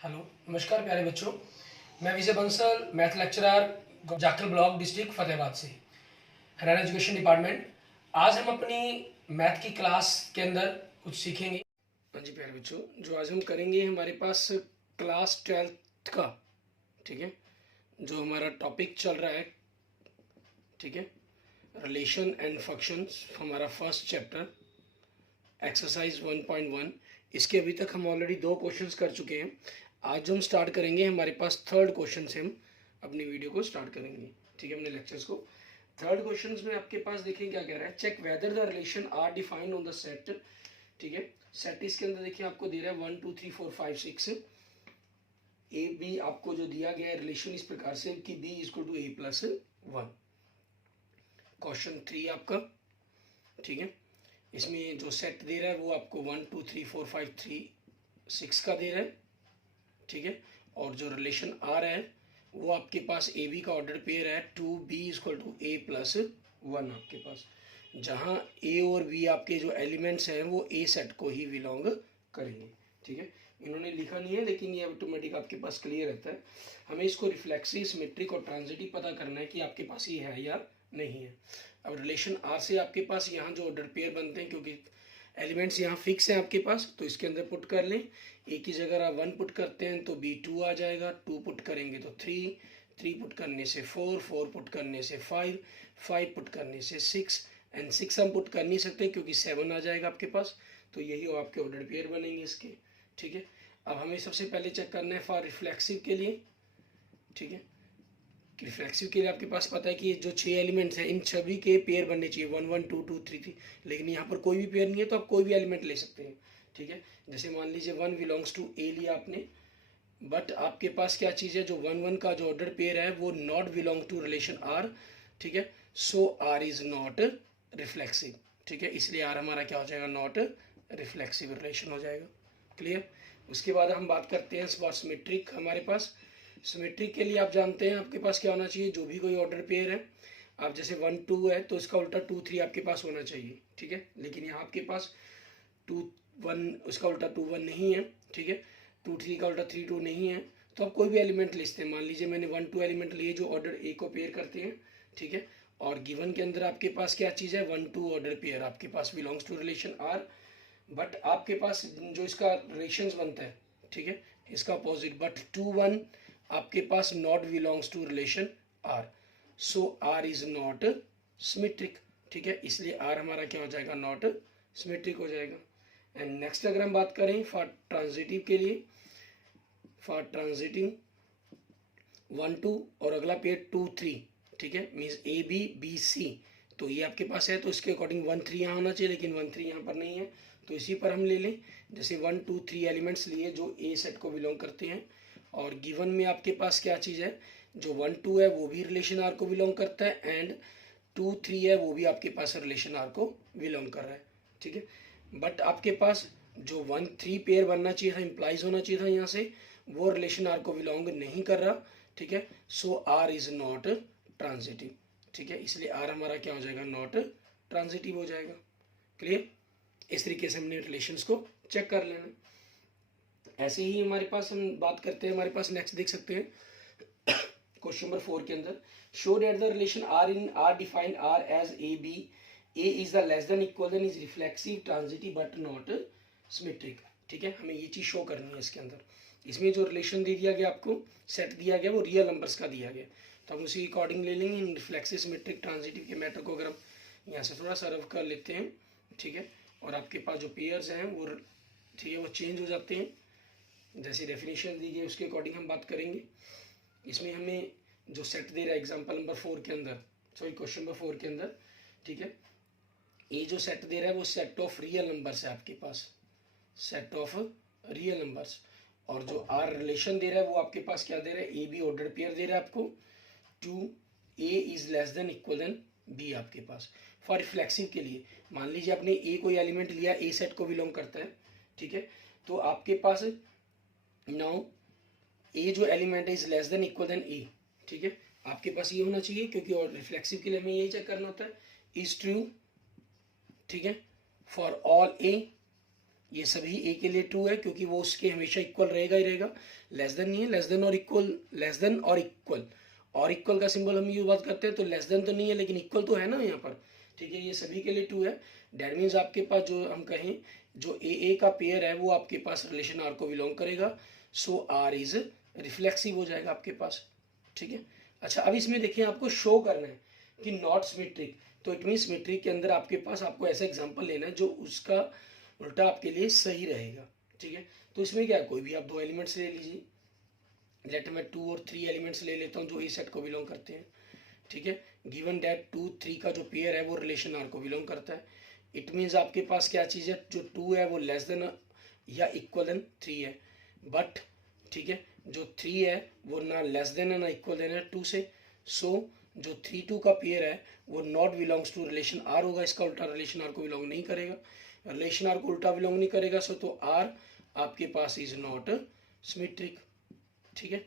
Hello, नमस्कार प्यारे बच्चों। मैं Vijay Bansal, math lecturer, Jakhal block, district Fatehabad से, हरियाणा एजुकेशन डिपार्टमेंट। आज हम अपनी मैथ की क्लास के अंदर कुछ सीखेंगे। हाँ जी प्यारे बच्चों, जो आज हम करेंगे हमारे पास क्लास 12th का, ठीक है, जो हमारा टॉपिक चल रहा है, ठीक है, रिलेशन एंड फंक्शंस, हमारा फर्स्ट चैप्टर एक्सरसाइज 1.1। इसके अभी तक हम ऑलरेडी 2 क्वेश्चंस कर चुके हैं। आज जो हम स्टार्ट करेंगे, हमारे पास थर्ड क्वेश्चन से हम अपनी वीडियो को स्टार्ट करेंगे, ठीक है, अपने लेक्चर्स को। थर्ड क्वेश्चन में आपके पास देखिए क्या कह रहा है, check whether the relation are defined on the set, ठीक है। सेट इसके अंदर देखिए आपको दे रहा है 1 2 3 4 5 6। ए बी आपको जो दिया गया है रिलेशन इस प्रकार से कि b equal to a plus 1। Question 3 आपका, ठीक है, इसमें जो सेट दे रहा है वो आपको 1 2 3 4 5 3 6 का दे रहा है, ठीक है। और जो रिलेशन आ रहा है वो आपके पास ए बी का ऑर्डर पेयर है 2b equal to a plus 1 आपके पास, जहाँ ए और बी आपके जो एलिमेंट्स हैं वो ए सेट को ही बिलोंग करेंगे, ठीक है। इन्होंने लिखा नहीं है लेकिन ये ऑटोमेटिक आपके पास क्लियर रहता है। हमें इसको रिफ्लेक्सिव, सिमेट्रिक और ट्रांजिटिव पता करना है कि आपके पास ये है या नहीं है। अब रिलेशन आर से आपके पास यहाँ जो ऑर्डर पेयर बनते हैं, क्योंकि एलिमेंट्स यहाँ फिक्स हैं आपके पास, तो इसके अंदर पुट कर लें। ए की जगह आप 1 पुट करते हैं तो बी 2 आ जाएगा, 2 पुट करेंगे तो 3, 3 पुट करने से 4, 4 पुट करने से 5, 5 पुट करने से 6 एंड 6 हम पुट कर नहीं सकते क्योंकि 7 आ जाएगा आपके पास। तो यही आपके ऑर्डर पेयर बनेंगे इसके, ठीक है। अब हमें सबसे पहले चेक करना है फॉर रिफ्लेक्सिव के लिए, ठीक है। रिफ्लेक्सिव के लिए आपके पास पता है कि जो 6 एलिमेंट्स हैं इन सभी के पेयर बनने चाहिए 1 1 2 2 3 3, लेकिन यहाँ पर कोई भी पेयर नहीं है तो आप कोई भी एलिमेंट ले सकते हैं, ठीक है। जैसे मान लीजिए 1 बिलोंग्स टू ए लिया आपने, बट आपके पास क्या चीज़ है, जो 1 1 का जो ऑर्डर पेयर है वो not belong to relation R, ठीक है। So R is not reflexive, ठीक है, इसलिए आर हमारा क्या हो जाएगा, नॉट रिफ्लेक्सिव रिलेशन हो जाएगा। क्लियर। उसके बाद हम बात करते हैं सिमेट्रिक। हमारे पास सिमेट्रिक के लिए आप जानते हैं आपके पास क्या होना चाहिए, जो भी कोई ऑर्डर पेयर है, आप जैसे 1 2 है तो इसका उल्टा 2 3 आपके पास होना चाहिए, ठीक है। लेकिन यहाँ आपके पास 2 1 उसका उल्टा 2 1 नहीं है, ठीक है। 2 3 का उल्टा 3 2 नहीं है, तो आप कोई भी एलिमेंट ले सकते हैं। मान लीजिए मैंने 1 2 एलिमेंट लिए जो ऑर्डर ए को पेयर करते हैं, ठीक है। और गिवन के अंदर आपके पास क्या चीज़ है, 1 2 ऑर्डर पेयर आपके पास belongs to relation R, but आपके पास जो इसका रिलेशंस बनता है, ठीक है, इसका अपोजिट, बट 2 1 आपके पास not belongs to relation R, so R is not symmetric, ठीक है, इसलिए आर हमारा क्या हो जाएगा, नॉट सिमेट्रिक हो जाएगा। एंड नेक्स्ट अगर हम बात करें फॉर ट्रांजिटिव के लिए, फॉर ट्रांजिटिंग 1 2 और अगला पेयर 2 3, ठीक है, means a b b c, तो ये आपके पास है तो इसके अकॉर्डिंग 1 3 यहाँ होना चाहिए, लेकिन 1 3 यहाँ पर नहीं है, तो इसी पर हम ले लें। जैसे 1 2 3 एलिमेंट्स लिए जो ए सेट को बिलोंग करते हैं, और गिवन में आपके पास क्या चीज़ है, जो 1 2 है वो भी रिलेशन आर को बिलोंग करता है, एंड 2 3 है वो भी आपके पास रिलेशन आर को बिलोंग कर रहा है, ठीक है। बट आपके पास जो 1 3 पेयर बनना चाहिए था, इंप्लाइज होना चाहिए था यहाँ से, वो रिलेशन आर को बिलोंग नहीं कर रहा, ठीक है। So R is not transitive, ठीक है, इसलिए आर हमारा क्या हो जाएगा, नॉट ट्रांजिटिव हो जाएगा। क्लियर। इस तरीके से हमने रिलेशंस को चेक कर लेना। ऐसे ही हमारे पास हम बात करते हैं, हमारे पास नेक्स्ट देख सकते हैं क्वेश्चन नंबर 4 के अंदर, show that the relation R in R defined R as a b, a is the less than equal then is reflexive transitive but not symmetric, ठीक है। हमें ये चीज़ शो करनी है इसके अंदर। इसमें जो रिलेशन दे दिया गया आपको, सेट दिया गया वो रियल नंबर्स का दिया गया, तो हम उसी अकॉर्डिंग ले लेंगे। इन रिफ्लेक्सिव सिमेट्रिक ट्रांजिटिव के मैटर को अगर हम यहाँ से थोड़ा सर्व कर लेते हैं, ठीक है, और आपके पास जो पेयर्स हैं वो, ठीक है, वो चेंज हो जाते हैं, जैसे डेफिनेशन दी गई उसके अकॉर्डिंग हम बात करेंगे। इसमें हमें जो सेट दे रहा है एग्जांपल नंबर 4 के अंदर, सॉरी क्वेश्चन नंबर 4 के अंदर, ठीक है, ये जो सेट दे रहा है वो सेट ऑफ रियल नंबर्स है आपके पास, सेट ऑफ रियल नंबर्स। और जो आर रिलेशन दे रहा है वो आपके पास क्या दे रहा है, ए बी ऑर्डर पेयर दे रहा है आपको, 2 A is less than equal than B आपके पास। फॉर रिफ्लेक्सिव के लिए मान लीजिए आपने ए कोई एलिमेंट लिया, ए सेट को बिलोंग करता है, ठीक है, तो आपके पास नाउ ए जो एलिमेंट है is less than equal than A, ठीक है, आपके पास ये होना चाहिए, क्योंकि और रिफ्लेक्सिव के लिए हमें यही चेक करना होता है, इज ट्रू, ठीक है, फॉर ऑल ए ये सभी ए के लिए ट्रू है क्योंकि वो उसके हमेशा इक्वल रहेगा ही रहेगा, लेस देन नहीं है, लेस देन और इक्वल, लेस देन और इक्वल का सिंबल हम यूज बात करते हैं, तो लेस देन तो नहीं है लेकिन इक्वल तो है ना यहाँ पर, ठीक है, ये सभी के लिए ट्रू है। डैट मीन्स आपके पास जो हम कहें जो ए का पेयर है वो आपके पास रिलेशन आर को बिलोंग करेगा, सो आर इज रिफ्लेक्सिव हो जाएगा आपके पास, ठीक है। अच्छा, अब इसमें देखिए आपको शो करना है कि नॉट सिमेट्रिक, तो इट मीन सिमेट्रिक के अंदर आपके पास आपको ऐसा एग्जांपल लेना है जो उसका उल्टा आपके लिए सही रहेगा, ठीक है। तो इसमें क्या, कोई भी आप दो एलिमेंट्स ले लीजिए, लेट मैं 2 और 3 एलिमेंट्स ले लेता हूँ जो ए सेट को बिलोंग करते हैं, ठीक है। गिवन डैट 2 3 का जो पेयर है वो रिलेशन आर को बिलोंग करता है, इट मीन्स आपके पास क्या चीज़ है, जो 2 है वो लेस देन या इक्वल देन 3 है, बट ठीक है जो 3 है वो ना लेस देन है ना इक्वल देन है 2 से, सो जो 3 2 का पेयर है वो not belongs to relation R होगा, इसका उल्टा रिलेशन आर को बिलोंग नहीं करेगा, रिलेशन आर को उल्टा बिलोंग नहीं करेगा, सो तो आर आपके पास इज नॉट सिमेट्रिक, ठीक है।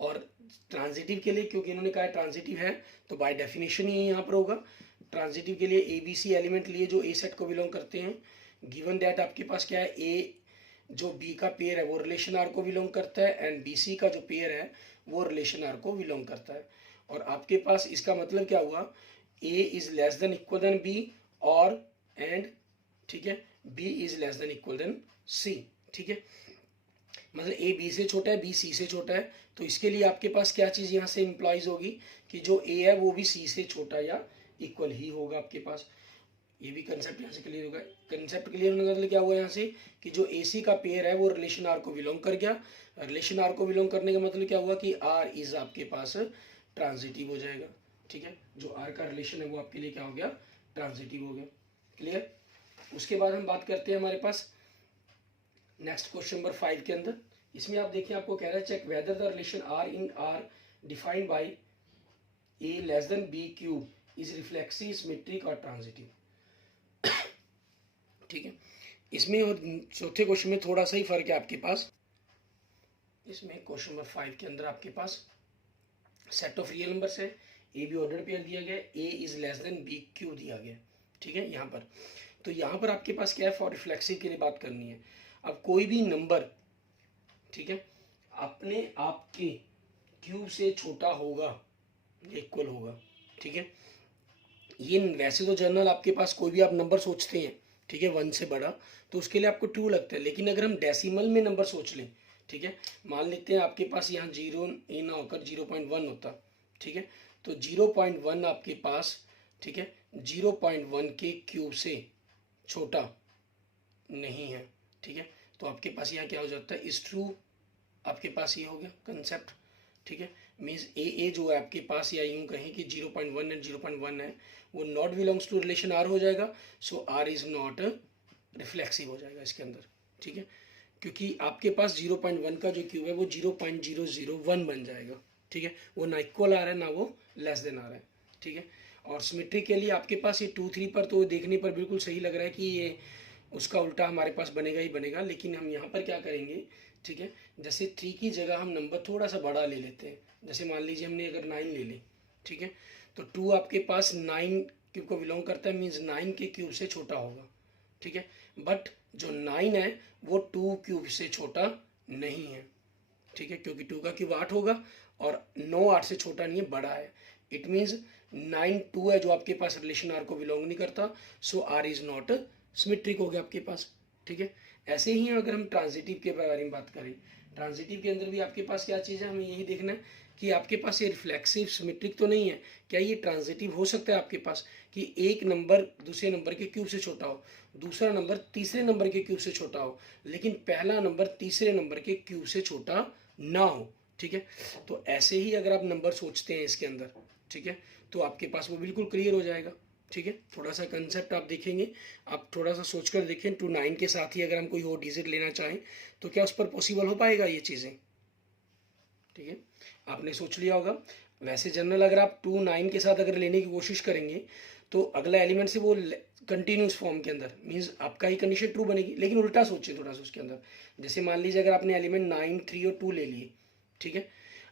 और ट्रांजिटिव के लिए क्योंकि इन्होंने कहा ट्रांजिटिव है तो बाय डेफिनेशन ही यहाँ पर होगा, ट्रांजिटिव के लिए ए बी सी एलिमेंट लिए जो ए सेट को बिलोंग करते हैं, गिवन दैट आपके पास क्या है, ए जो बी का पेयर है वो रिलेशन आर को बिलोंग करता है एंड बी सी का जो पेयर है वो रिलेशन आर को बिलोंग करता है, और आपके पास इसका मतलब क्या हुआ, A is less than equal than B और एंड ठीक है B is less than equal than C, ठीक है, मतलब ए बी से छोटा है बी सी से छोटा है, तो इसके लिए आपके पास क्या चीज़ यहाँ से इम्प्लॉइज होगी कि जो ए है वो भी सी से छोटा या इक्वल ही होगा आपके पास, ये भी कंसेप्ट यहाँ से क्लियर होगा। कंसेप्ट क्लियर होने का मतलब क्या हुआ यहाँ से कि जो ए सी का पेयर है वो रिलेशन आर को बिलोंग कर गया, रिलेशन आर को बिलोंग करने का मतलब क्या हुआ कि आर इज आपके पास ट्रांजिटिव हो जाएगा, ठीक है, जो आर का रिलेशन है वो आपके लिए क्या हो गया, ट्रांजिटिव हो गया, क्लियर। उसके बाद हम बात करते हैं हमारे पास नेक्स्ट क्वेश्चन नंबर 5 के अंदर, इसमें आप देखिए आपको कह रहा है check whether the relation R in R defined by a less than b cube is reflexive symmetric और ट्रांजिटिव, ठीक है। इसमें और चौथे क्वेश्चन में थोड़ा सा ही फर्क है आपके पास, इसमें क्वेश्चन नंबर 5 के अंदर आपके पास सेट ऑफ रियल नंबर्स है, ए बी ऑर्डर पेयर दिया गया, A is less than B Q दिया गया, ठीक है। यहाँ पर तो यहाँ पर आपके पास क्या है, फॉर रिफ्लेक्सिव के लिए बात करनी है। अब कोई भी नंबर, ठीक है, अपने आप के क्यूब से छोटा होगा या इक्वल होगा, ठीक है। ये वैसे तो जनरल आपके पास कोई भी आप नंबर सोचते हैं, ठीक है, 1 से बड़ा, तो उसके लिए आपको 2 लगता है, लेकिन अगर हम डेसिमल में नंबर सोच लें, ठीक है, मान लेते हैं आपके पास यहाँ 0 ए ना होकर 0.1 होता, ठीक है, तो 0.1 आपके पास, ठीक है, 0.1 के क्यूब से छोटा नहीं है, ठीक है, तो आपके पास यहाँ क्या हो जाता है, इज ट्रू, आपके पास ये हो गया कंसेप्ट, ठीक है। मीन्स ए जो है आपके पास, या यूं कहें कि 0.1 एंड 0.1 है वो not belongs to relation R हो जाएगा, so R is not reflexive हो जाएगा इसके अंदर, ठीक है, क्योंकि आपके पास 0.1 का जो क्यूब है वो 0.001 बन जाएगा, ठीक है, वो ना इक्वल आ रहा है ना वो लेस देन आ रहा है, ठीक है। और सिमेट्री के लिए आपके पास ये 2 3 पर तो देखने पर बिल्कुल सही लग रहा है कि ये उसका उल्टा हमारे पास बनेगा ही बनेगा, लेकिन हम यहाँ पर क्या करेंगे, ठीक है, जैसे 3 की जगह हम नंबर थोड़ा सा बड़ा ले लेते हैं, जैसे मान लीजिए हमने अगर 9 ले ली, ठीक है, तो 2 आपके पास 9 क्यूब को बिलोंग करता है, मीन्स 9 के क्यूब से छोटा होगा, ठीक है, बट जो 9 है वो 2 क्यूब से छोटा नहीं है, ठीक है, क्योंकि 2 का क्यूब 8 होगा और 9 8 से छोटा नहीं है, बड़ा है, इट मीन्स 9 2 है जो आपके पास रिलेशन आर को बिलोंग नहीं करता, सो आर इज नॉट सिमेट्रिक हो गया आपके पास, ठीक है। ऐसे ही अगर हम ट्रांजिटिव के बारे में बात करें, ट्रांजिटिव के अंदर भी आपके पास क्या चीज़ है, हमें यही देखना है कि आपके पास ये रिफ्लेक्सिव सिमेट्रिक तो नहीं है, क्या ये ट्रांजिटिव हो सकता है आपके पास कि एक नंबर दूसरे नंबर के क्यूब से छोटा हो, दूसरा नंबर तीसरे नंबर के क्यूब से छोटा हो, लेकिन पहला नंबर तीसरे नंबर के क्यूब से छोटा ना हो, ठीक है। तो ऐसे ही अगर आप नंबर सोचते हैं इसके अंदर, ठीक है, तो आपके पास वो बिल्कुल क्लियर हो जाएगा, ठीक है। थोड़ा सा कंसेप्ट आप देखेंगे, आप थोड़ा सा सोच कर देखें, 2 9 के साथ ही अगर हम कोई और डिजिट लेना चाहें तो क्या उस पर पॉसिबल हो पाएगा ये चीज़ें, ठीक है, आपने सोच लिया होगा। वैसे जनरल अगर आप 2 9 के साथ अगर लेने की कोशिश करेंगे तो अगला एलिमेंट से वो कंटिन्यूस फॉर्म के अंदर, मीन्स आपका ही कंडीशन ट्रू बनेगी, लेकिन उल्टा सोचिए थोड़ा सा उसके अंदर, जैसे मान लीजिए अगर आपने एलिमेंट 9 3 और 2 ले लिए, ठीक है,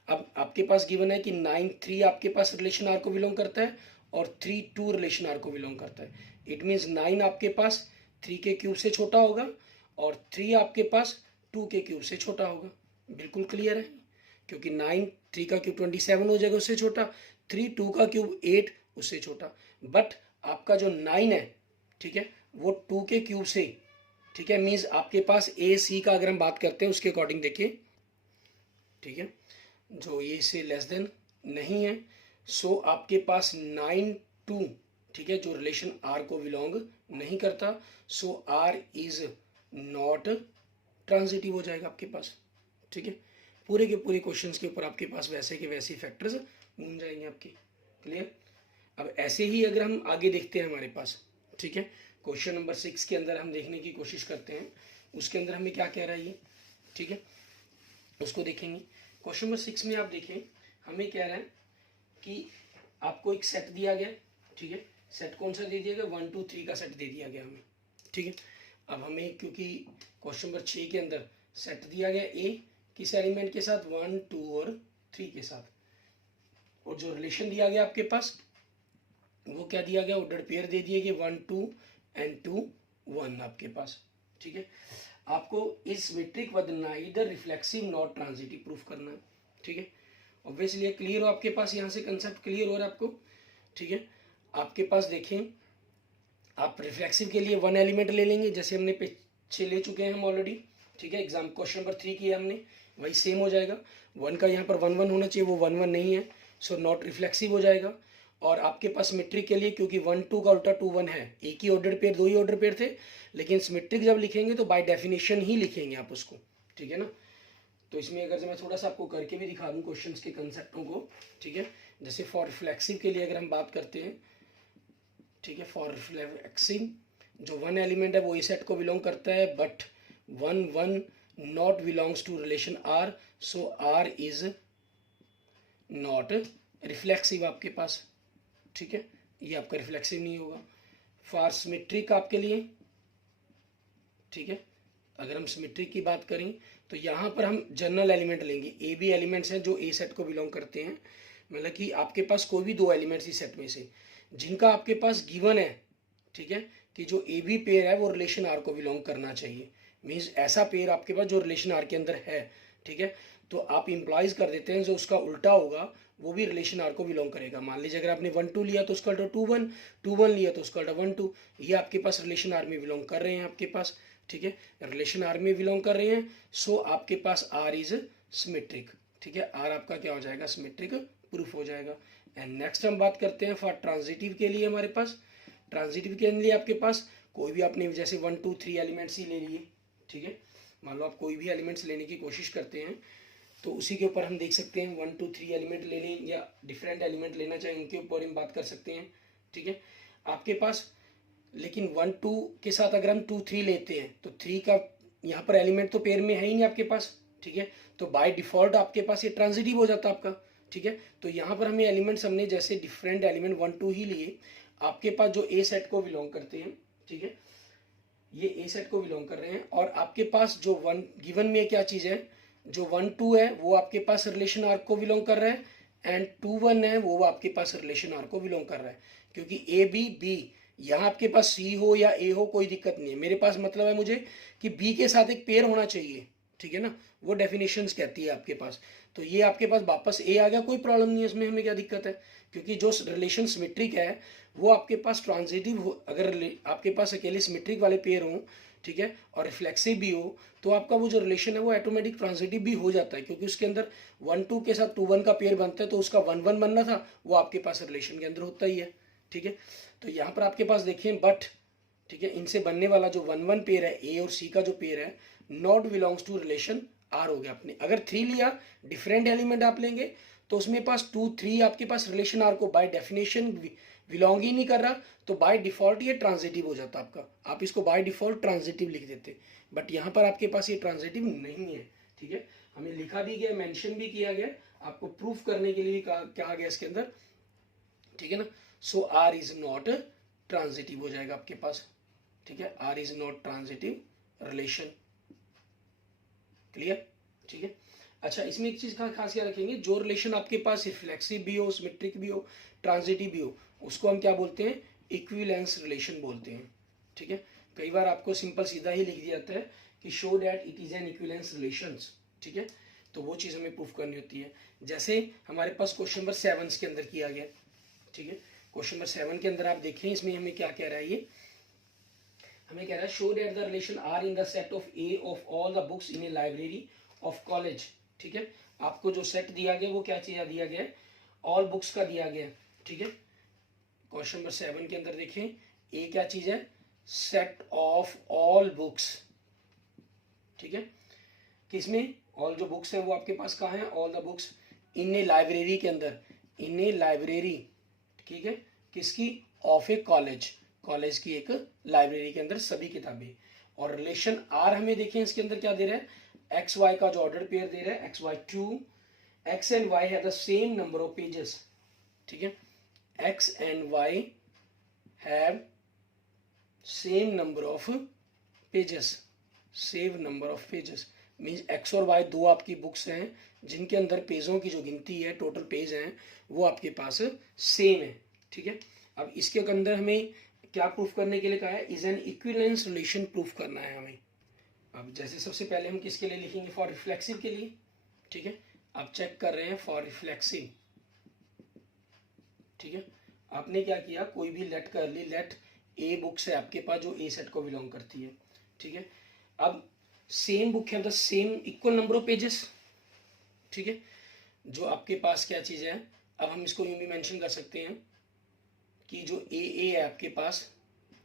अब आपके पास गिवन है कि 9 3 आपके पास रिलेशन आर को बिलोंग करता है और 3 2 रिलेशन आर को बिलोंग करता है, इट मीन्स 9 आपके पास 3 के क्यूब से छोटा होगा और 3 आपके पास 2 के क्यूब से छोटा होगा। बिल्कुल क्लियर है, क्योंकि 9 3 का क्यूब 27 हो जाएगा उससे छोटा, 3 2 का क्यूब 8 उससे छोटा। बट आपका जो 9 है, ठीक है, वो 2 के क्यूब से, ठीक है, मीन्स आपके पास ए सी का अगर हम बात करते हैं उसके अकॉर्डिंग देखिए, ठीक है, जो ये से लेस देन नहीं है, सो आपके पास 9 2, ठीक है, जो रिलेशन आर को बिलोंग नहीं करता, सो आर इज नॉट ट्रांजिटिव हो जाएगा आपके पास। ठीक है, पूरे के पूरे क्वेश्चंस के ऊपर आपके पास वैसे के वैसे फैक्टर्स घूम जाएंगे आपके। क्लियर। अब ऐसे ही अगर हम आगे देखते हैं हमारे पास, ठीक है, क्वेश्चन नंबर 6 के अंदर हम देखने की कोशिश करते हैं, उसके अंदर हमें क्या कह रहा है ये, ठीक है, उसको देखेंगे। क्वेश्चन नंबर 6 में आप देखें, हमें कह रहा है कि आपको एक सेट दिया गया, ठीक है, सेट कौन सा दे दिया गया, 1 2 3 का सेट दे दिया गया हमें। ठीक है, अब हमें क्योंकि क्वेश्चन नंबर 6 के अंदर सेट दिया गया ए किस एलिमेंट के साथ, 1 2 और 3 के साथ, और जो रिलेशन दिया गया आपके पास वो क्या दिया गया, ऑर्डर पेयर दे दिए गए 1 2 एंड 2 1 आपके पास। ठीक है, आपको इस metric with neither reflexive not transitive proof करना है। ठीक है, ऑब्वियसली क्लियर हो आपके पास, यहाँ से कंसेप्ट क्लियर हो रहा है आपको। ठीक है, आपके पास देखें, आप रिफ्लेक्सिव के लिए 1 एलिमेंट ले लेंगे, जैसे हमने पीछे ले चुके हैं हम ऑलरेडी। ठीक है, एग्जाम क्वेश्चन नंबर 3 किया हमने, वही सेम हो जाएगा। 1 का यहाँ पर 1 1 होना चाहिए, वो 1 1 नहीं है, सो नॉट रिफ्लेक्सिव हो जाएगा। और आपके पास सिमेट्रिक के लिए, क्योंकि 1 2 का उल्टा 2 1 है, एक ही ऑर्डर पेयर, 2 ही ऑर्डर पेयर थे, लेकिन सिमेट्रिक जब लिखेंगे तो बाय डेफिनेशन ही लिखेंगे आप उसको। ठीक है ना, तो इसमें अगर मैं थोड़ा सा आपको करके भी दिखा दूँ क्वेश्चन के कंसेप्टों को। ठीक है, जैसे फॉर रिफ्लेक्सिव के लिए अगर हम बात करते हैं, ठीक है, फॉर रिफ्लेक्सिव जो 1 एलिमेंट है वो ए सेट को बिलोंग करता है, but 1 1 not belongs to relation R, so R is not reflexive आपके पास। ठीक है, ये आपका रिफ्लेक्सिव नहीं होगा। फॉर सिमेट्रिक आपके लिए, ठीक है, अगर हम सिमेट्रिक की बात करें तो यहाँ पर हम जनरल एलिमेंट लेंगे, ए बी एलिमेंट्स हैं जो ए सेट को बिलोंग करते हैं, मतलब कि आपके पास कोई भी 2 एलिमेंट्स इस सेट में से जिनका आपके पास गिवन है, ठीक है, कि जो ए बी पेयर है वो रिलेशन आर को बिलोंग करना चाहिए, मीन्स ऐसा पेयर आपके पास जो रिलेशन आर के अंदर है। ठीक है, तो आप इंप्लाइज कर देते हैं जो उसका उल्टा होगा वो भी रिलेशन आर को बिलोंग करेगा। मान लीजिए अगर आपने 1 2 लिया तो उसका उल्टा 2 1, 2 1 लिया तो उसका उल्टा 1 2, ये आपके पास रिलेशन आर में बिलोंग कर रहे हैं आपके पास। ठीक है, रिलेशन आर में बिलोंग कर रहे हैं, सो आपके पास आर इज सिमेट्रिक। ठीक है, आर आपका क्या हो जाएगा, सिमेट्रिक प्रूफ हो जाएगा। एंड नेक्स्ट हम बात करते हैं फॉर ट्रांजिटिव के लिए। हमारे पास ट्रांजिटिव के लिए आपके पास कोई भी आपने जैसे 1 2 3 एलिमेंट्स ही ले लिए। ठीक है, मान लो आप कोई भी एलिमेंट्स लेने की कोशिश करते हैं तो उसी के ऊपर हम देख सकते हैं 1 2 3 एलिमेंट ले लें या डिफरेंट एलिमेंट लेना चाहें उनके ऊपर हम बात कर सकते हैं। ठीक है, आपके पास लेकिन 1 2 के साथ अगर हम 2 3 लेते हैं तो 3 का यहाँ पर एलिमेंट तो पेयर में है ही नहीं आपके पास। ठीक है, तो बाय डिफॉल्ट आपके पास ये ट्रांजिटिव हो जाता है आपका। ठीक है, तो यहाँ पर हमें एलिमेंट्स हमने जैसे डिफरेंट एलिमेंट 1 2 ही लिए, आपके पास जो ए सेट को बिलोंग करते हैं, ठीक है, ये ए सेट को बिलोंग कर रहे हैं, और आपके पास जो 1 गिवन में क्या चीज़ है, जो 1 2 है वो आपके पास रिलेशन आर को बिलोंग कर रहा है, एंड 2 1 है वो आपके पास रिलेशन आर को बिलोंग कर रहा है। क्योंकि ए बी बी, यहाँ आपके पास सी हो या ए हो कोई दिक्कत नहीं है, मेरे पास मतलब है मुझे कि बी के साथ एक पेयर होना चाहिए। ठीक है ना, वो डेफिनेशंस कहती है आपके पास। तो ये आपके पास वापस ए आ गया, कोई प्रॉब्लम नहीं है इसमें, हमें क्या दिक्कत है, क्योंकि जो रिलेशन सिमेट्रिक है वो आपके पास ट्रांजिटिव हो, अगर आपके पास अकेले सिमेट्रिक वाले पेयर हों, ठीक है, और रिफ्लेक्सिव भी हो, तो आपका वो जो रिलेशन है वो ऑटोमेटिक ट्रांजिटिव भी हो जाता है, क्योंकि उसके अंदर 1 2 के साथ 2 1 का पेयर बनता है, तो उसका 1 1 बनना था वो आपके पास रिलेशन के अंदर होता ही है। ठीक है, तो यहाँ पर आपके पास देखें बट, ठीक है, इनसे बनने वाला जो 1 1 पेयर है ए और सी का जो पेयर है not belongs to relation R हो गया अपने। अगर 3 लिया डिफरेंट एलिमेंट आप लेंगे तो उसमें पास 2 3 आपके पास रिलेशन आर को बाय डेफिनेशन बिलोंग ही नहीं कर रहा, तो बाय डिफॉल्ट ये ट्रांजिटिव हो जाता आपका, आप इसको बाय डिफॉल्ट ट्रांजिटिव लिख देते, बट यहाँ पर आपके पास ये ट्रांजिटिव नहीं है। ठीक है, हमें लिखा भी गया, मेंशन भी किया गया, आपको प्रूफ करने के लिए भी क्या आ गया इसके अंदर। ठीक है ना, so R is not transitive हो जाएगा आपके पास। ठीक है, R is not transitive relation. Clear. ठीक है, अच्छा इसमें एक चीज का खास याद रखेंगे, जो रिलेशन आपके पास रिफ्लेक्सिव भी हो, सिमेट्रिक भी हो, ट्रांजिटिव भी हो, उसको हम क्या बोलते हैं, इक्विवेलेंस रिलेशन बोलते हैं। ठीक है, कई बार आपको सिंपल सीधा ही लिख दिया जाता है कि show that it is an equivalence relations, ठीक है, तो वो चीज़ हमें प्रूफ करनी होती है। जैसे हमारे पास क्वेश्चन नंबर 7 के अंदर किया गया, ठीक है, क्वेश्चन नंबर 7 के अंदर आप देखें, इसमें हमें क्या कह रहा है, ये हमें कह रहा है show that the relation R in the set of a of all the books in a library of college, ठीक है। आपको जो सेट दिया गया वो क्या चीज़ दिया गया है, ऑल बुक्स का दिया गया, ठीक है। क्वेश्चन नंबर 7 के अंदर देखें, ए क्या चीज़ है, सेट ऑफ ऑल बुक्स, ठीक है, किसमें, ऑल जो बुक्स हैं वो आपके पास कहाँ हैं, all the books in a library के अंदर, इन ए लाइब्रेरी, ठीक है, किसकी, ऑफ ए कॉलेज, कॉलेज की एक लाइब्रेरी के अंदर सभी किताबें। और रिलेशन आर हमें देखें इसके अंदर क्या दे रहा है, एक्स वाई का जो ऑर्डर पेयर दे रहा है, x y 2, x and y have the same number of pages, ठीक है, x and y have same number of pages, same number of pages means x और वाई दो आपकी बुक्स हैं जिनके अंदर पेजों की जो गिनती है, टोटल पेज हैं, वो आपके पास सेम है, ठीक है। अब इसके अंदर हमें क्या प्रूफ करने के लिए कहा है, is an equivalence relation proof करना है हमें। अब जैसे सबसे पहले हम किसके लिए लिखेंगे, फॉर रिफ्लेक्सिव के लिए, ठीक है। आप चेक कर रहे हैं फॉर रिफ्लेक्सिव, ठीक है। आपने क्या किया, कोई भी लेट कर ली, लेट ए बुक्स है आपके पास जो ए सेट को बिलोंग करती है, ठीक है। अब सेम बुक है the same equal number of pages, ठीक है, जो आपके पास क्या चीज़ है, अब हम इसको यूं भी मेंशन कर सकते हैं कि जो ए है आपके पास,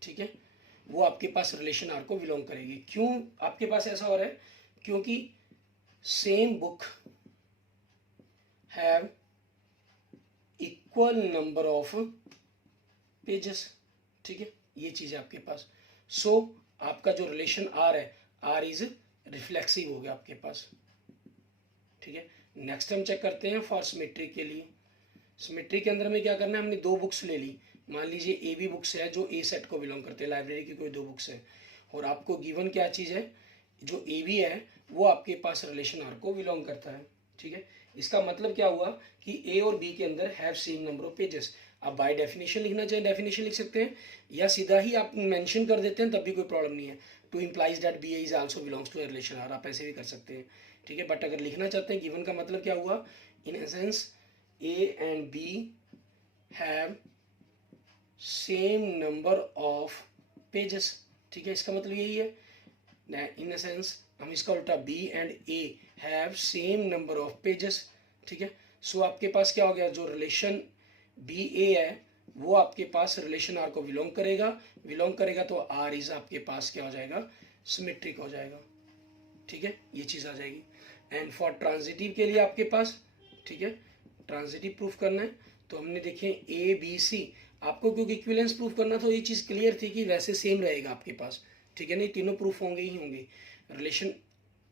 ठीक है, वो आपके पास रिलेशन आर को बिलोंग करेगी। क्यों आपके पास ऐसा हो रहा है, क्योंकि same book have equal number of pages, ठीक है, ये चीज़ है आपके पास। सो आपका जो रिलेशन आर है, आर इज रिफ्लेक्सिव हो गया आपके पास, ठीक है। नेक्स्ट हम चेक करते हैं फॉर सिमेट्री के लिए। सिमेट्री के अंदर हमें क्या करना है, हमने दो बुक्स ले ली, मान लीजिए ए बी बुक्स है जो ए सेट को बिलोंग करते हैं, लाइब्रेरी की कोई दो बुक्स है, और आपको गिवन क्या चीज़ है, जो ए बी है वो आपके पास रिलेशन आर को बिलोंग करता है, ठीक है। इसका मतलब क्या हुआ कि ए और बी के अंदर have same number of pages. आप बाय डेफिनेशन लिखना चाहें डेफिनेशन लिख सकते हैं, या सीधा ही आप मेंशन कर देते हैं तब भी कोई प्रॉब्लम नहीं है, to implies that b is also belongs to a relation R, आप ऐसे भी कर सकते हैं, ठीक है। बट अगर लिखना चाहते हैं गिवन का मतलब क्या हुआ, in essence a and B have same number of pages, ठीक है, इसका मतलब यही है। इन अ सेंस हम इसका उल्टा b and a have same number of pages, ठीक है। सो आपके पास क्या हो गया, जो रिलेशन बी ए है वो आपके पास रिलेशन आर को बिलोंग करेगा तो आर इज आपके पास क्या हो जाएगा, सिमेट्रिक हो जाएगा, ठीक है, ये चीज़ आ जाएगी। एंड फॉर ट्रांजिटिव के लिए आपके पास, ठीक है, ट्रांजिटिव प्रूफ करना है तो हमने देखे ए बी सी, आपको क्योंकि इक्विवेलेंस प्रूफ करना था, ये चीज़ क्लियर थी कि वैसे सेम रहेगा आपके पास, ठीक है, नहीं तीनों प्रूफ होंगे ही होंगे। रिलेशन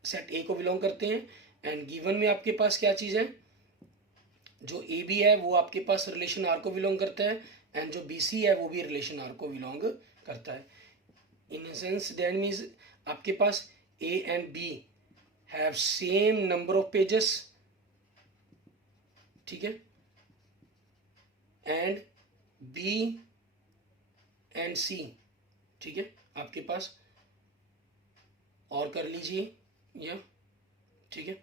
सेट ए को बिलोंग करते हैं, एंड गिवन में आपके पास क्या चीज़ है, जो ए बी है वो आपके पास रिलेशन आर को बिलोंग करता है, एंड जो बी सी है वो भी रिलेशन आर को बिलोंग करता है। इन सेंस दैट मीन्स आपके पास A and B have same number of pages, ठीक है, एंड बी एंड सी, ठीक है, आपके पास और कर लीजिए या, ठीक है,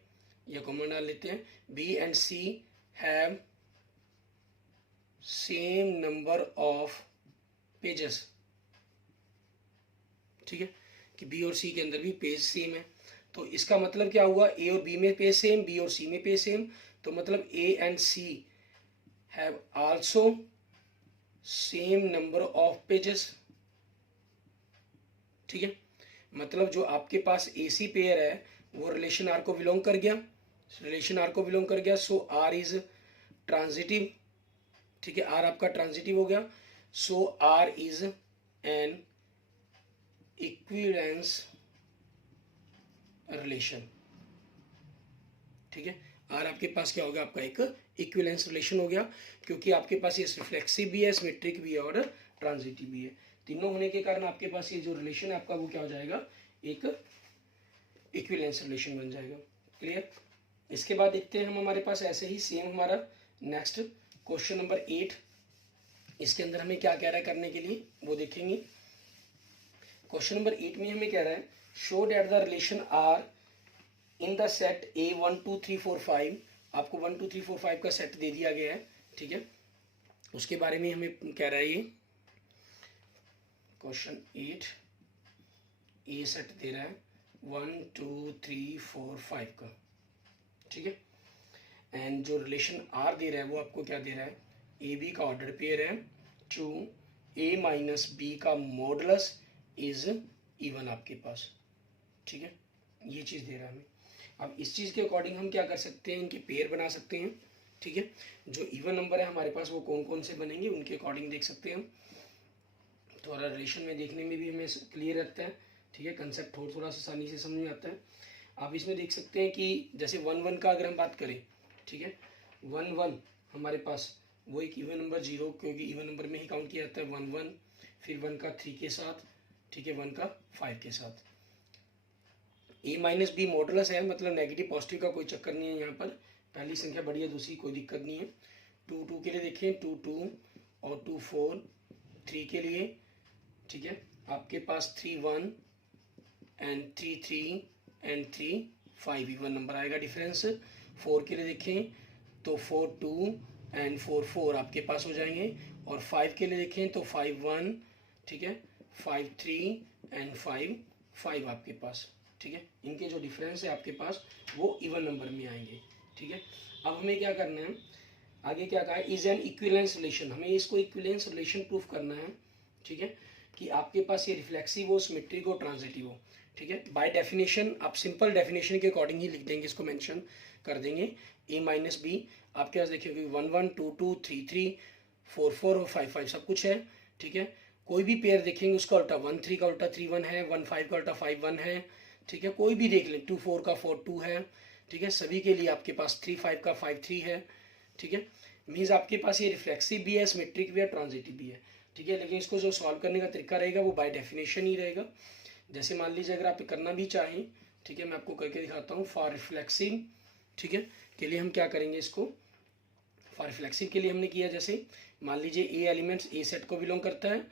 या कॉमन डाल लेते हैं, b and c have same number of pages, ठीक है, कि बी और सी के अंदर भी पेज सेम है। तो इसका मतलब क्या हुआ, ए और बी में पेज सेम, बी और सी में पेज सेम, तो मतलब a and c have also same number of pages, ठीक है। मतलब जो आपके पास ए सी पेयर है वो रिलेशन आर को बिलोंग कर गया, रिलेशन आर को बिलोंग कर गया, सो आर इज ट्रांजिटिव, ठीक है, आर आपका ट्रांजिटिव हो गया, so R is an equivalence relation, ठीक है। आर आपके पास क्या होगा, आपका एक इक्विवेलेंस रिलेशन हो गया, क्योंकि आपके पास ये रिफ्लेक्सिव भी है, सिमेट्रिक भी है और ट्रांजिटिव भी है। तीनों होने के कारण आपके पास ये जो रिलेशन है आपका वो क्या हो जाएगा, एक इक्विवेलेंस रिलेशन बन जाएगा। क्लियर। इसके बाद देखते हैं हम, हमारे पास ऐसे ही सेम हमारा नेक्स्ट क्वेश्चन नंबर 8, इसके अंदर हमें क्या कह रहा है करने के लिए वो देखेंगे। क्वेश्चन नंबर 8 में हमें कह रहा है show that the relation R in the set a 1 2 3 4 5। आपको 1 2 3 4 5 का सेट दे दिया गया है, ठीक है। उसके बारे में हमें कह रहा है ये क्वेश्चन 8 ए सेट दे रहा है 1 2 3 4 5 का, ठीक है। एंड जो रिलेशन आर दे रहा है वो आपको क्या दे रहा है, ए बी का ऑर्डर पेयर है, टू ए माइनस बी का मॉडुलस इज इवन आपके पास, ठीक है। ये चीज़ दे रहा है हमें। अब इस चीज़ के अकॉर्डिंग हम क्या कर सकते हैं, इनके पेयर बना सकते हैं, ठीक है। जो इवन नंबर है हमारे पास वो कौन कौन से बनेंगे उनके अकॉर्डिंग देख सकते हैं हम। थोड़ा रिलेशन में देखने में भी हमें क्लियर रहता है, ठीक है। कंसेप्ट थोड़ा सा आसानी से समझ में आता है। आप इसमें देख सकते हैं कि जैसे 1 1 का अगर हम बात करें, ठीक है, 1 1 हमारे पास वो एक इवन नंबर 0, क्योंकि इवन नंबर में ही काउंट किया जाता है 1 1, फिर 1 का 3 के साथ, ठीक है, 1 का 5 के साथ। ए माइनस बी मॉडुलस है, मतलब नेगेटिव पॉजिटिव का कोई चक्कर नहीं है यहाँ पर। पहली संख्या बड़ी है, दूसरी कोई दिक्कत नहीं है। 2 2 के लिए देखें 2 2 और 2 4, 3 के लिए, ठीक है, आपके पास 3 1 एंड 3 3 एंड 3 5 इवन नंबर आएगा डिफरेंस। 4 के लिए देखें तो 4 2 एंड 4 4 आपके पास हो जाएंगे। और 5 के लिए देखें तो 5 1, ठीक है, 5 3 एंड 5 5 आपके पास, ठीक है। इनके जो डिफरेंस है आपके पास वो इवन नंबर में आएंगे, ठीक है। अब हमें क्या करना है, आगे क्या कहा है, इज एन इक्विवेलेंस रिलेशन। हमें इसको इक्विवेलेंस रिलेशन प्रूफ करना है, ठीक है, कि आपके पास ये रिफ्लेक्सिव हो, सिमेट्रिक हो, ट्रांजिटिव हो, ठीक है। बाय डेफिनेशन आप सिंपल डेफिनेशन के अकॉर्डिंग ही लिख देंगे, इसको मेंशन कर देंगे। ए माइनस बी आपके पास देखिए 1 1 2 2 3 3 4 4 और 5 5 सब कुछ है, ठीक है। कोई भी पेयर देखेंगे उसका उल्टा 1 3 का उल्टा 3 1 है, 1 5 का उल्टा 5 1 है, ठीक है। कोई भी देख लें 2 4 का 4 2 है, ठीक है। सभी के लिए आपके पास 3 5 का 5 3 है, ठीक है। मीन्स आपके पास ये रिफ्लेक्सिव भी है, सिमेट्रिक भी है, ट्रांजिटिव भी है, ठीक है। लेकिन इसको जो सॉल्व करने का तरीका रहेगा वो बाय डेफिनेशन ही रहेगा। जैसे मान लीजिए अगर आप करना भी चाहें, ठीक है, मैं आपको करके दिखाता हूँ। फॉर रिफ्लेक्सिव, ठीक है, के लिए हम क्या करेंगे, इसको फॉर रिफ्लेक्सिव के लिए हमने किया, जैसे मान लीजिए ए एलिमेंट्स ए सेट को बिलोंग करता है,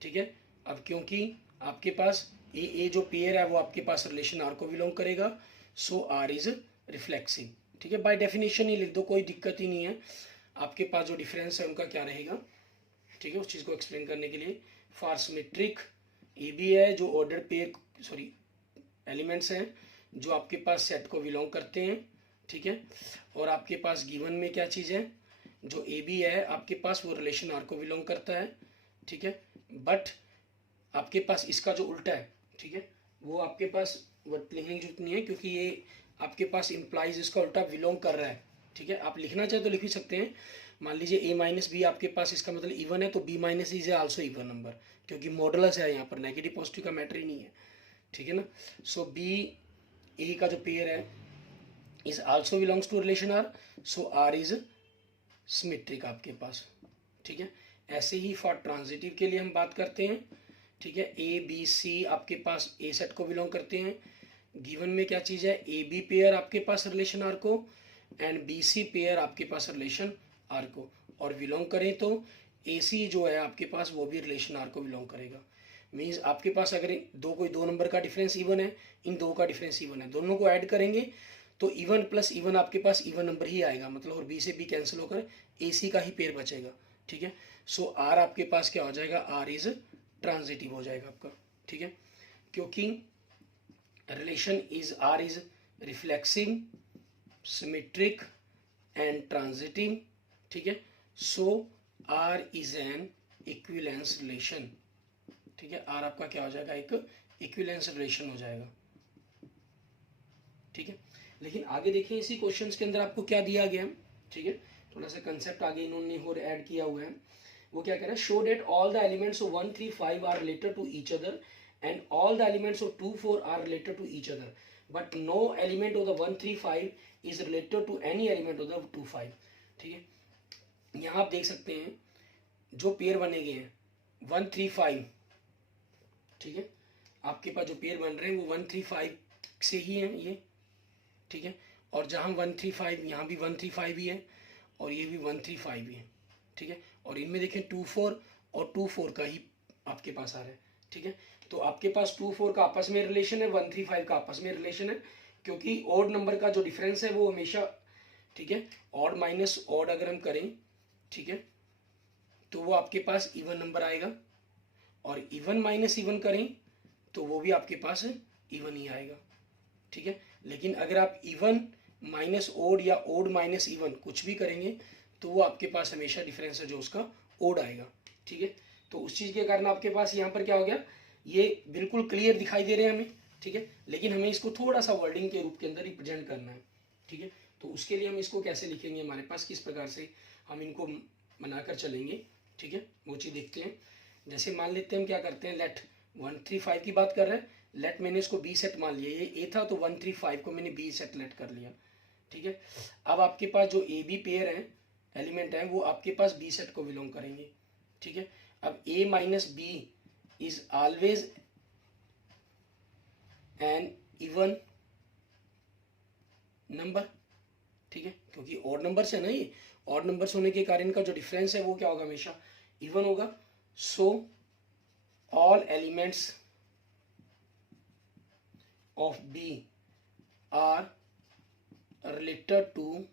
ठीक है। अब क्योंकि आपके पास ए जो पेयर है वो आपके पास रिलेशन आर को बिलोंग करेगा, सो आर इज रिफ्लेक्सिव, ठीक है। बाय डेफिनेशन ही लिख दो, कोई दिक्कत ही नहीं है। आपके पास जो डिफरेंस है उनका क्या रहेगा, ठीक है, उस चीज़ को एक्सप्लेन करने के लिए। फॉर सिमेट्रिक ए भी है, जो ऑर्डर पेयर सॉरी एलिमेंट्स हैं जो आपके पास सेट को बिलोंग करते हैं, ठीक है। और आपके पास गिवन में क्या चीज़ है, जो ए बी है आपके पास वो रिलेशन आर को बिलोंग करता है, ठीक है। बट आपके पास इसका जो उल्टा है, ठीक है, वो आपके पास लिखने की जरूरत नहीं है, क्योंकि ये आपके पास इम्प्लाइज इसका उल्टा बिलोंग कर रहा है, ठीक है। आप लिखना चाहे तो लिख भी सकते हैं। मान लीजिए ए माइनस बी आपके पास इसका मतलब इवन है, तो b minus is also even number, क्योंकि मॉडुलस है यहाँ पर, नेगेटिव पॉजिटिव का मैटर ही नहीं है, ठीक है ना। सो बी ए का जो पेयर है is also belongs to relation R, so R is symmetric आपके पास, ठीक है। ऐसे ही फॉर ट्रांजिटिव के लिए हम बात करते हैं, ठीक है। ए बी सी आपके पास ए सेट को बिलोंग करते हैं। गिवन में क्या चीज़ है, ए बी पेयर आपके पास रिलेशन आर को एंड बी सी पेयर आपके पास रिलेशन आर को, और बिलोंग करें तो ए सी जो है आपके पास वो भी रिलेशन आर को बिलोंग करेगा। मीन्स आपके पास अगर कोई दो नंबर का डिफरेंस इवन है, इन दो का डिफरेंस इवन है, दोनों को ऐड करेंगे तो इवन प्लस इवन आपके पास इवन नंबर ही आएगा, मतलब और बी से बी कैंसिल होकर ए सी का ही पेयर बचेगा, ठीक है। सो आर आपके पास क्या हो जाएगा, आर इज ट्रांजिटिव हो जाएगा आपका, ठीक है, क्योंकि relation is R is reflexive, symmetric and transitive, ठीक है। So R is an equivalence relation, ठीक है। आर आपका क्या हो जाएगा, एक इक्विवेलेंस रिलेशन हो जाएगा, ठीक है। लेकिन आगे देखिए इसी क्वेश्चंस के अंदर आपको क्या दिया गया, ठीक है, थोड़ा सा कंसेप्ट आगे इन्होंने और ऐड किया हुआ है। वो क्या कह रहा है, show that all the elements of 1 3 5 are related to each other and all the elements of 2 4 are related to each other, but no element of the 1 3 5 is related to any element of the 2 5, ठीक है। यहाँ आप देख सकते हैं जो pair बने गए हैं 1 3 5, ठीक है, आपके पास जो पेयर बन रहे हैं वो 1 3 5 से ही हैं ये, ठीक है। और जहाँ 1 3 5 यहाँ भी 1 3 5 ही है, और ये भी 1 3 5 ही है, ठीक है। और इनमें देखें 2 4 और 2 4 का ही आपके पास आ रहा है, ठीक है। तो आपके पास 2 4 का आपस में रिलेशन है, 1 3 5 का आपस में रिलेशन है, क्योंकि ऑड नंबर का जो डिफरेंस है वो हमेशा, ठीक है, ऑड माइनस ऑड अगर हम करें, ठीक है, तो वो आपके पास इवन नंबर आएगा, और इवन माइनस इवन करें तो वो भी आपके पास इवन ही आएगा, ठीक है। लेकिन अगर आप इवन माइनस ओड या ओड माइनस इवन कुछ भी करेंगे तो वो आपके पास हमेशा डिफरेंस है जो उसका ओड आएगा, ठीक है। तो उस चीज़ के कारण आपके पास यहाँ पर क्या हो गया, ये बिल्कुल क्लियर दिखाई दे रहे हैं हमें, ठीक है, लेकिन हमें इसको थोड़ा सा वर्डिंग के रूप के अंदर रिप्रेजेंट करना है, ठीक है। तो उसके लिए हम इसको कैसे लिखेंगे, हमारे पास किस प्रकार से हम इनको बनाकर चलेंगे, ठीक है, वो चीज़ देखते हैं। जैसे मान लेते हैं हम क्या करते हैं, लेट 1 3 5 की बात कर रहे हैं, लेट मैंने इसको बी सेट मान लिया, ये ए था तो 1 3 5 को मैंने बी सेट लेट कर लिया, ठीक है। अब आपके पास जो ए बी पेयर है, एलिमेंट है, वो आपके पास बी सेट को बिलोंग करेंगे, ठीक है। अब A minus B is always an even number, ठीक है, क्योंकि ऑड नंबर से ना, ये ऑड नंबर्स होने के कारण का जो डिफरेंस है वो क्या होगा, हमेशा इवन होगा। So all elements of b are related to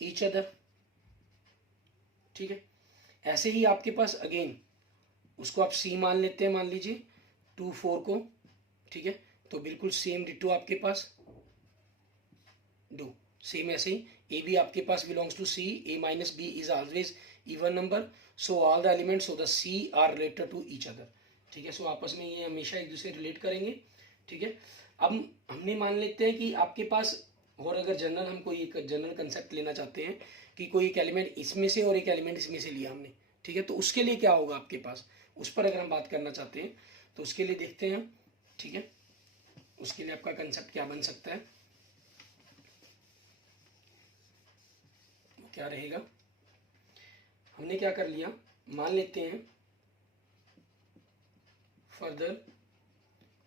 each other, ठीक है। ऐसे ही आपके पास अगेन उसको आप सी मान लेते हैं, मान लीजिए 2 4 को, ठीक है, तो बिल्कुल सेम डिटो आपके पास डू सेम ऐसे ही ए बी आपके पास belongs to C, A minus B is always even number, so all the elements of the C are related to each other, ठीक है। सो आपस में ये हमेशा एक दूसरे रिलेट करेंगे, ठीक है। अब हमने मान लेते हैं कि आपके पास, और अगर जनरल हम कोई एक जनरल कंसेप्ट लेना चाहते हैं कि कोई एक एलिमेंट इसमें से और एक एलिमेंट इसमें से लिया हमने, ठीक है, तो उसके लिए क्या होगा आपके पास, उस पर अगर हम बात करना चाहते हैं तो उसके लिए देखते हैं, ठीक है, उसके लिए आपका कंसेप्ट क्या बन सकता है, क्या रहेगा। हमने क्या कर लिया, मान लेते हैं फर्दर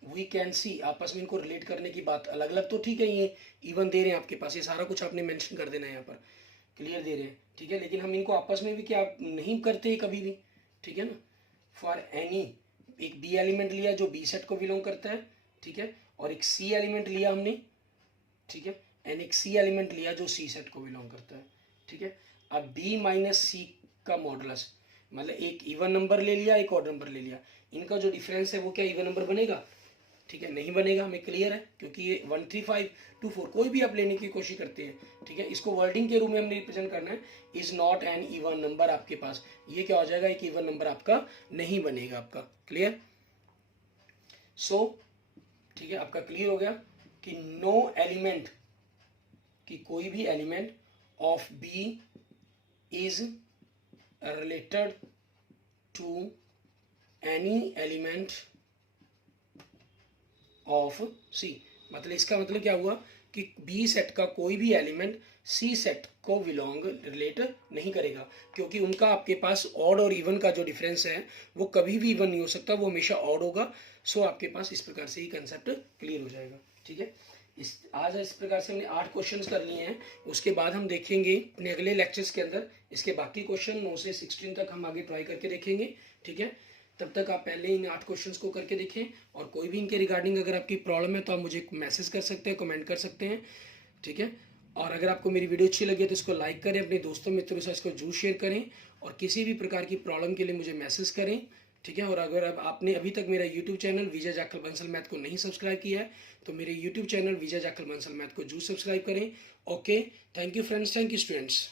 वी कैन सी, आपस में इनको रिलेट करने की बात, अलग अलग तो ठीक है, ये इवन दे रहे हैं आपके पास, ये सारा कुछ आपने मेंशन कर देना है यहाँ पर, क्लियर दे रहे हैं, ठीक है, लेकिन हम इनको आपस में भी क्या नहीं करते कभी भी, ठीक है ना। फॉर एनी, एक बी एलिमेंट लिया जो बी सेट को बिलोंग करता है, ठीक है, और एक सी एलिमेंट लिया हमने, ठीक है, एंड एक सी एलिमेंट लिया जो सी सेट को बिलोंग करता है, ठीक है। अब बी माइनस सी का मॉडुलस, मतलब एक इवन नंबर ले लिया, एक ऑड नंबर ले लिया, इनका जो डिफरेंस है वो क्या इवन नंबर बनेगा, ठीक है, नहीं बनेगा, हमें क्लियर है, क्योंकि ये 1 3 5 2 4 कोई भी आप लेने की कोशिश करते हैं, ठीक है, इसको वर्डिंग के रूप में हमने रिप्रेजेंट करना है, is not an even number, आपके पास ये क्या हो जाएगा, एक इवन नंबर आपका नहीं बनेगा, आपका क्लियर। सो ठीक है, आपका क्लियर हो गया कि नो एलिमेंट, कि कोई भी element of B is related to any element of C, मतलब इसका मतलब क्या हुआ कि बी सेट का कोई भी एलिमेंट सी सेट को बिलोंग रिलेट नहीं करेगा, क्योंकि उनका आपके पास ऑड और इवन का जो डिफरेंस है वो कभी भी इवन नहीं हो सकता, वो हमेशा ऑड होगा। सो आपके पास इस प्रकार से ही कंसेप्ट क्लियर हो जाएगा, ठीक है। आज इस प्रकार से हमने 8 क्वेश्चंस कर लिए हैं, उसके बाद हम देखेंगे अपने अगले लेक्चर्स के अंदर इसके बाकी क्वेश्चन 9 से 16 तक हम आगे ट्राई करके देखेंगे, ठीक है। तब तक आप पहले इन 8 क्वेश्चंस को करके देखें, और कोई भी इनके रिगार्डिंग अगर आपकी प्रॉब्लम है तो आप मुझे मैसेज कर सकते हैं, कमेंट कर सकते हैं, ठीक है। और अगर आपको मेरी वीडियो अच्छी लगी तो इसको लाइक करें, अपने दोस्तों मित्रों से इसको जरूर शेयर करें, और किसी भी प्रकार की प्रॉब्लम के लिए मुझे मैसेज करें, ठीक है। और अगर अब आपने अभी तक मेरा यूट्यूब चैनल विजय जाखल बंसल मैथ को नहीं सब्सक्राइब किया है तो मेरे यूट्यूब चैनल विजय जाखल बंसल मैथ को जरूर सब्सक्राइब करें। Okay, thank you friends, thank you students.